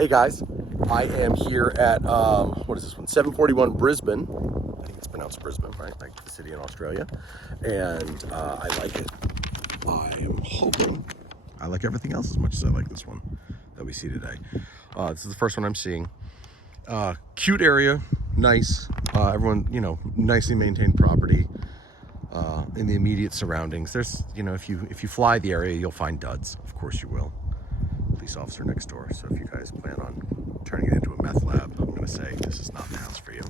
Hey guys, I am here at, what is this one? 741 Brisbane. I think it's pronounced Brisbane, right? Like the city in Australia. And I like it. I am hoping I like everything else as much as I like this one that we see today. This is the first one I'm seeing. Cute area, nice. Everyone, nicely maintained property in the immediate surroundings. There's, if you fly the area, you'll find duds. Of course you will. Police officer next door. So if you guys plan on turning it into a meth lab, I'm going to say this is not the house for you.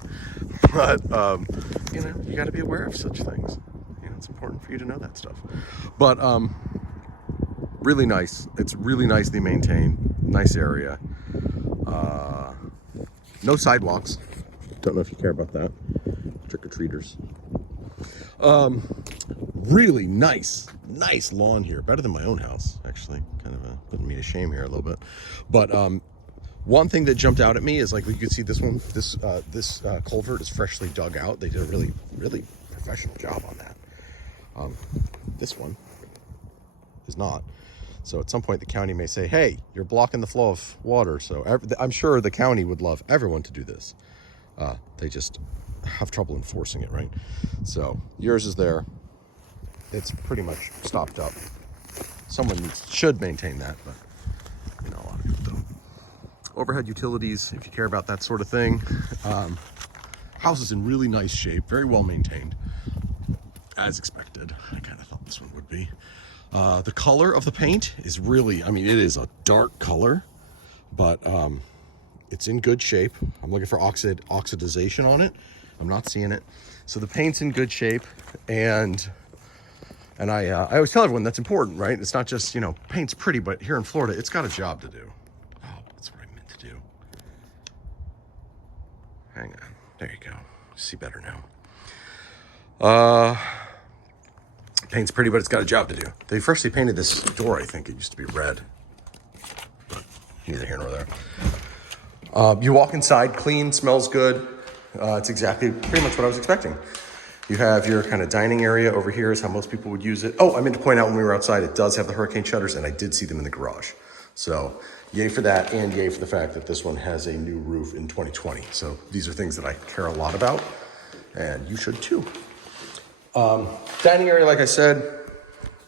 But, you got to be aware of such things. It's important for you to know that stuff. But really nice. It's really nicely maintained. Nice area. No sidewalks. Don't know if you care about that. Trick-or-treaters. Really nice lawn here. Better than my own house, actually. Kind of putting me to shame here a little bit. But one thing that jumped out at me is, like, you could see this one. This culvert is freshly dug out. They did a really, really professional job on that. This one is not. So at some point the county may say, hey, you're blocking the flow of water. So I'm sure the county would love everyone to do this. They just have trouble enforcing it, right? So yours is there. It's pretty much stopped up. Someone should maintain that, but a lot of people don't. Overhead utilities, if you care about that sort of thing. House is in really nice shape, very well maintained, as expected. I kind of thought this one would be. The color of the paint is really, it is a dark color, but it's in good shape. I'm looking for oxidization on it. I'm not seeing it. So the paint's in good shape, and I always tell everyone that's important, right? It's not just, paint's pretty, but here in Florida, it's got a job to do. Oh, that's what I meant to do. Hang on. There you go. See better now. Paint's pretty, but it's got a job to do. They freshly painted this door, I think. It used to be red. But neither here nor there. You walk inside, clean, smells good. It's exactly pretty much what I was expecting. You have your kind of dining area over here is how most people would use it. Oh, I meant to point out when we were outside, it does have the hurricane shutters, and I did see them in the garage. So yay for that, and yay for the fact that this one has a new roof in 2020. So these are things that I care a lot about, and you should too. Dining area, like I said,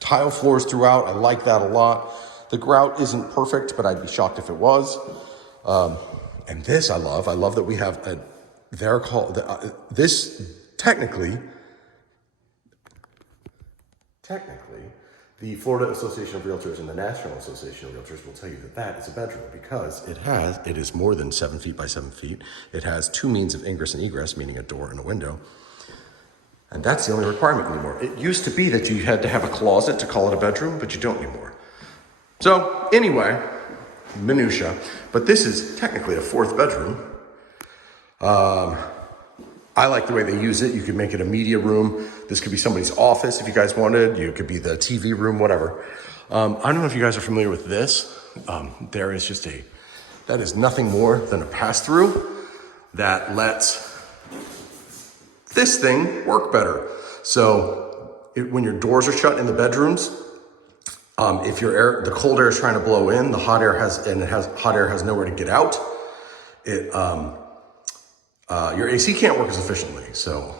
tile floors throughout. I like that a lot. The grout isn't perfect, but I'd be shocked if it was. And this I love. I love that we have this technically, the Florida Association of Realtors and the National Association of Realtors will tell you that is a bedroom because it is more than 7 feet by 7 feet. It has two means of ingress and egress, meaning a door and a window. And that's the only requirement anymore. It used to be that you had to have a closet to call it a bedroom, but you don't anymore. So anyway, minutia, but this is technically a fourth bedroom. I like the way they use it. You could make it a media room. This could be somebody's office if you guys wanted. You could be the TV room, whatever. I don't know if you guys are familiar with this. There is that is nothing more than a pass-through that lets this thing work better. So when your doors are shut in the bedrooms, if the cold air is trying to blow in, the hot air has nowhere to get out. Your AC can't work as efficiently. So,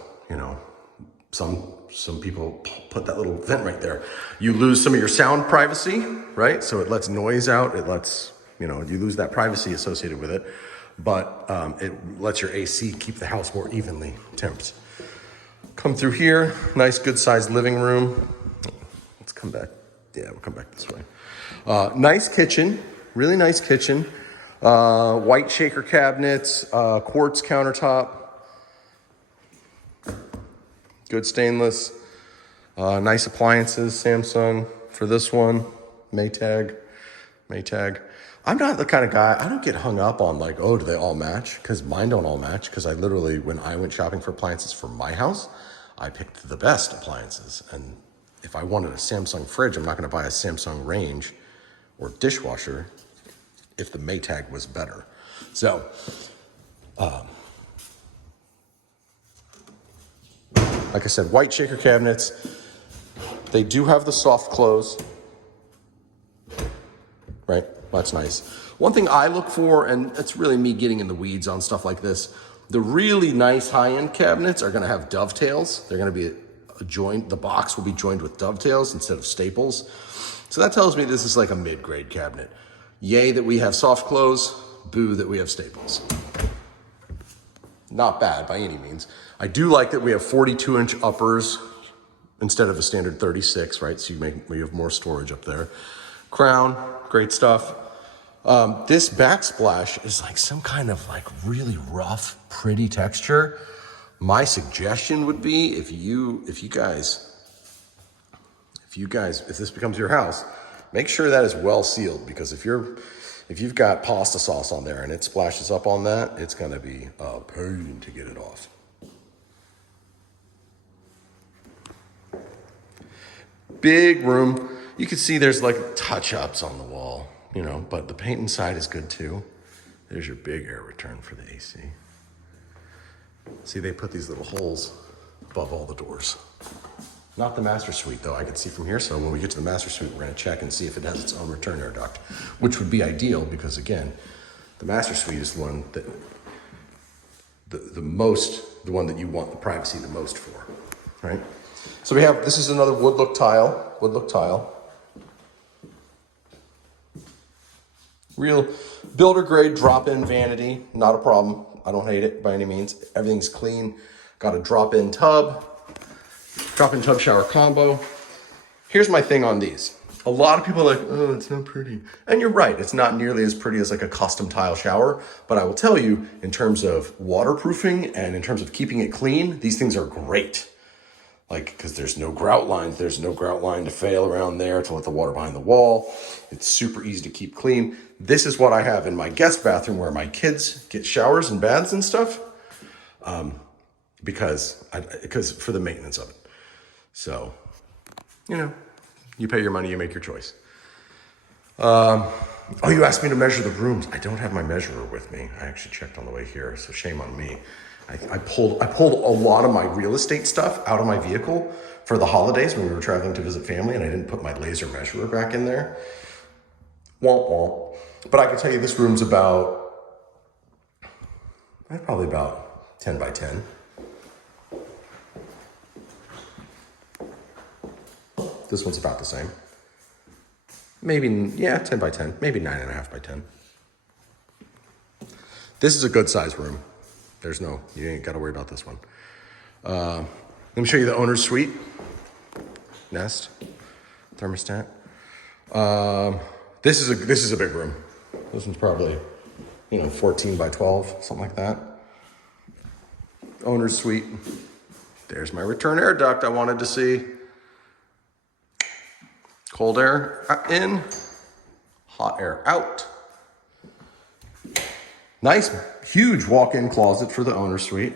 some people put that little vent right there. You lose some of your sound privacy, right? So it lets noise out. It lets, you lose that privacy associated with it, but it lets your AC keep the house more evenly temped. Come through here, nice good sized living room. Let's come back. Yeah, we'll come back this way. Nice kitchen, really nice kitchen. White shaker cabinets, quartz countertop, good stainless, nice appliances, Samsung for this one, Maytag. I'm not the kind of guy, I don't get hung up on like, oh, do they all match? Because mine don't all match, because I literally, when I went shopping for appliances for my house, I picked the best appliances. And if I wanted a Samsung fridge, I'm not going to buy a Samsung range or dishwasher if the Maytag was better. So, like I said, white shaker cabinets. They do have the soft close, right? That's nice. One thing I look for, and it's really me getting in the weeds on stuff like this, the really nice high-end cabinets are gonna have dovetails. They're gonna be joined, the box will be joined with dovetails instead of staples. So that tells me this is like a mid-grade cabinet. Yay that we have soft close, boo that we have staples. Not bad by any means. I do like that we have 42-inch uppers instead of a standard 36, right? So we have more storage up there. Crown, great stuff. This backsplash is like some kind of like really rough, pretty texture. My suggestion would be if this becomes your house, make sure that is well sealed, because if you've got pasta sauce on there and it splashes up on that, it's gonna be a pain to get it off. Big room. You can see there's like touch-ups on the wall, you know, but the paint inside is good too. There's your big air return for the AC. See, they put these little holes above all the doors. Not the master suite though, I can see from here. So when we get to the master suite, we're gonna check and see if it has its own return air duct, which would be ideal because again, the master suite is the one that, the one that you want the privacy the most for, right? So we have, this is another wood look tile. Real builder grade drop-in vanity, not a problem. I don't hate it by any means. Everything's clean. Got a drop-in tub shower combo. Here's my thing on these. A lot of people are like, oh, it's not pretty. And you're right, it's not nearly as pretty as like a custom tile shower, but I will tell you, in terms of waterproofing and in terms of keeping it clean, these things are great. Like, because there's no grout lines, there's no grout line to fail around there to let the water behind the wall. It's super easy to keep clean. This is what I have in my guest bathroom where my kids get showers and baths and stuff, because for the maintenance of it. So, you know, you pay your money, you make your choice. Oh, you asked me to measure the rooms. I don't have my measurer with me. I actually checked on the way here, so shame on me. I pulled a lot of my real estate stuff out of my vehicle for the holidays when we were traveling to visit family, and I didn't put my laser measurer back in there. Womp womp. But I can tell you this room's probably about 10 by 10. This one's about the same. Maybe, yeah, 10 by 10, maybe 9.5 by 10. This is a good size room. You ain't got to worry about this one. Let me show you the owner's suite. Nest, thermostat. This is a big room. This one's probably, 14 by 12, something like that. Owner's suite. There's my return air duct I wanted to see. Cold air in, hot air out. Nice, huge walk-in closet for the owner's suite.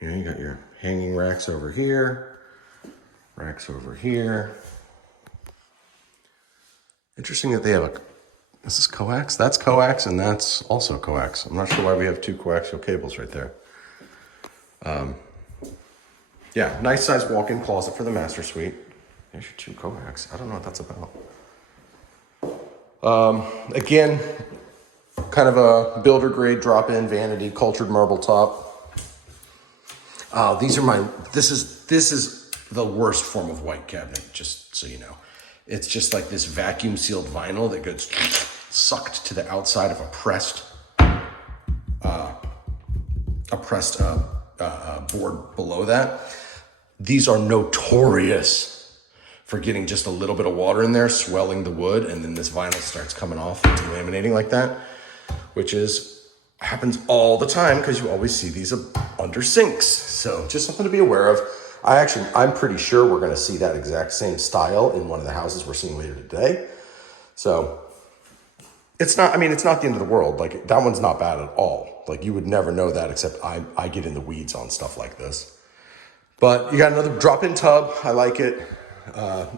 You got your hanging racks over here, racks over here. Interesting that they have this is coax? That's coax and that's also coax. I'm not sure why we have two coaxial cables right there. Yeah, nice size walk-in closet for the master suite. There's your two coax. I don't know what that's about. Again, kind of a builder grade drop-in vanity, cultured marble top. This is the worst form of white cabinet, just so you know. It's just like this vacuum sealed vinyl that gets sucked to the outside of a pressed board below that. These are notorious for getting just a little bit of water in there, swelling the wood, and then this vinyl starts coming off and delaminating like that, which happens all the time because you always see these under sinks. So just something to be aware of. I'm pretty sure we're gonna see that exact same style in one of the houses we're seeing later today. So it's not the end of the world. Like, that one's not bad at all. Like, you would never know that, except I get in the weeds on stuff like this. But you got another drop-in tub. I like it.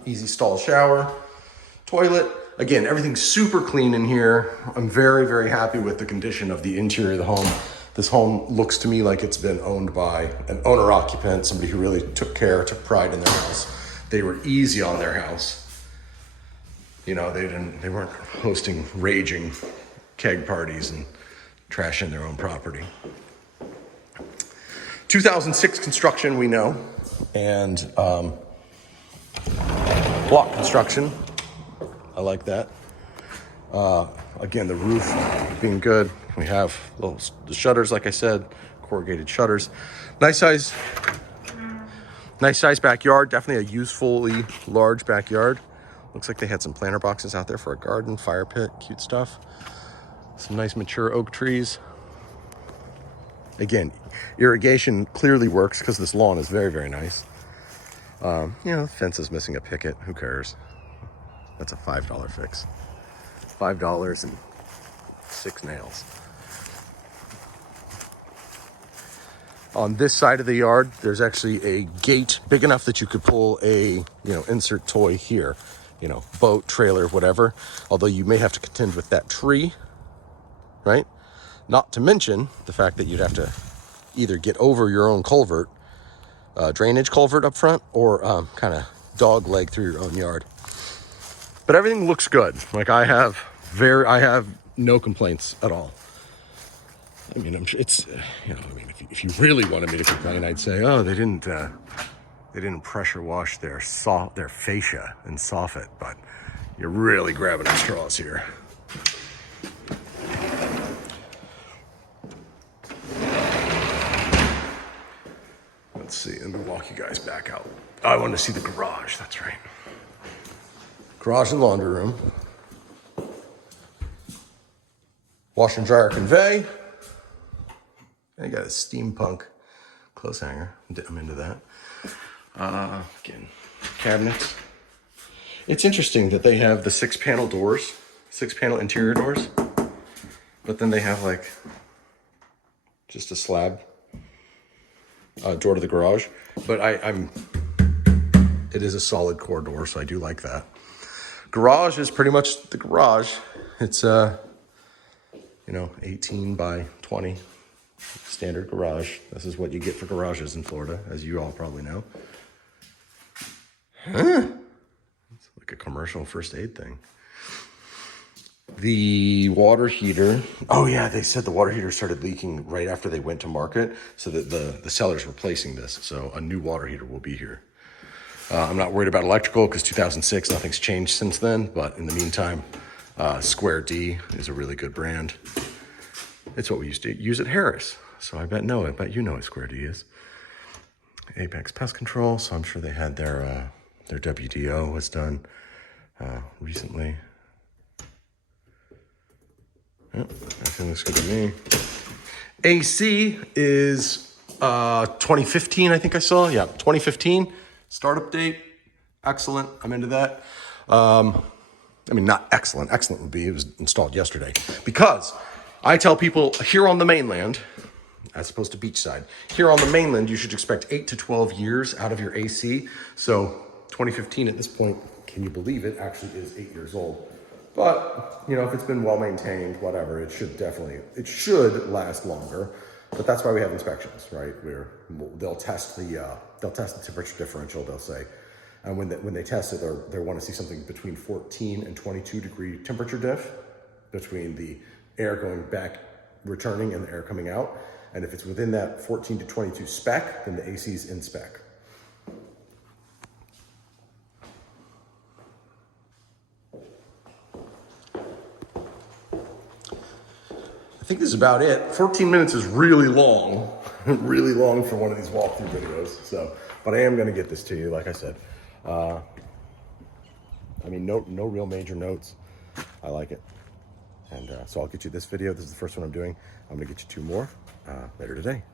Easy stall shower, toilet. Again, everything's super clean in here. I'm very, very happy with the condition of the interior of the home. This home looks to me like it's been owned by an owner-occupant, somebody who really took pride in their house. They were easy on their house. You know, they weren't hosting raging keg parties and trashing their own property. 2006 construction, we know, and block construction. I like that. Again, the roof being good. We have the shutters, like I said, corrugated shutters. Nice size backyard. Definitely a usefully large backyard. Looks like they had some planter boxes out there for a garden, fire pit, cute stuff. Some nice mature oak trees. Again, irrigation clearly works because this lawn is very, very nice. You know, the fence is missing a picket. Who cares? That's a $5 fix. $5 and 6 nails. On this side of the yard, there's actually a gate big enough that you could pull a, insert toy here. Boat, trailer, whatever. Although you may have to contend with that tree, right? Not to mention the fact that you'd have to either get over your own culvert, drainage culvert up front, or kind of dog leg through your own yard. But everything looks good. Like I have no complaints at all. I mean, I'm sure it's, if you really wanted me to complain, I'd say, oh, they didn't pressure wash their fascia and soffit, but you're really grabbing at straws here. Let's see, let me walk you guys back out. I wanted to see the garage, that's right. Garage and laundry room. Washer and dryer convey. I got a steampunk clothes hanger. I'm into that. Again, cabinets. It's interesting that they have the 6-panel doors, 6-panel interior doors, but then they have like just a slab door to the garage. But it is a solid core door, so I do like that. Garage is pretty much the garage. It's 18 by 20 standard garage. This is what you get for garages in Florida, as you all probably know. It's like a commercial first aid thing. The water heater. Oh yeah, they said the water heater started leaking right after they went to market, so that the seller's replacing this. So a new water heater will be here. I'm not worried about electrical because 2006, nothing's changed since then. But in the meantime, Square D is a really good brand. It's what we used to use at Harris. So I bet you know what Square D is. Apex Pest Control. So I'm sure they had their WDO was done recently. Yep, everything looks good to me. AC is 2015, I think I saw. Yeah, 2015. Startup date, excellent. I'm into that. Not excellent. Excellent would be it was installed yesterday. Because I tell people here on the mainland, as opposed to beachside, here on the mainland, you should expect 8 to 12 years out of your AC. So 2015 at this point, can you believe it, actually is 8 years old. But, if it's been well maintained, whatever, it should last longer. But that's why we have inspections, right? They'll test the temperature differential, they'll say. And when they test it, they want to see something between 14 and 22 degree temperature diff between the air going back, returning, and the air coming out. And if it's within that 14 to 22 spec, then the AC is in spec. I think this is about it. 14 minutes is really long, really long for one of these walkthrough videos. But I am going to get this to you, like I said. No real major notes. I like it. And so I'll get you this video. This is the first one I'm doing. I'm going to get you 2 more later today.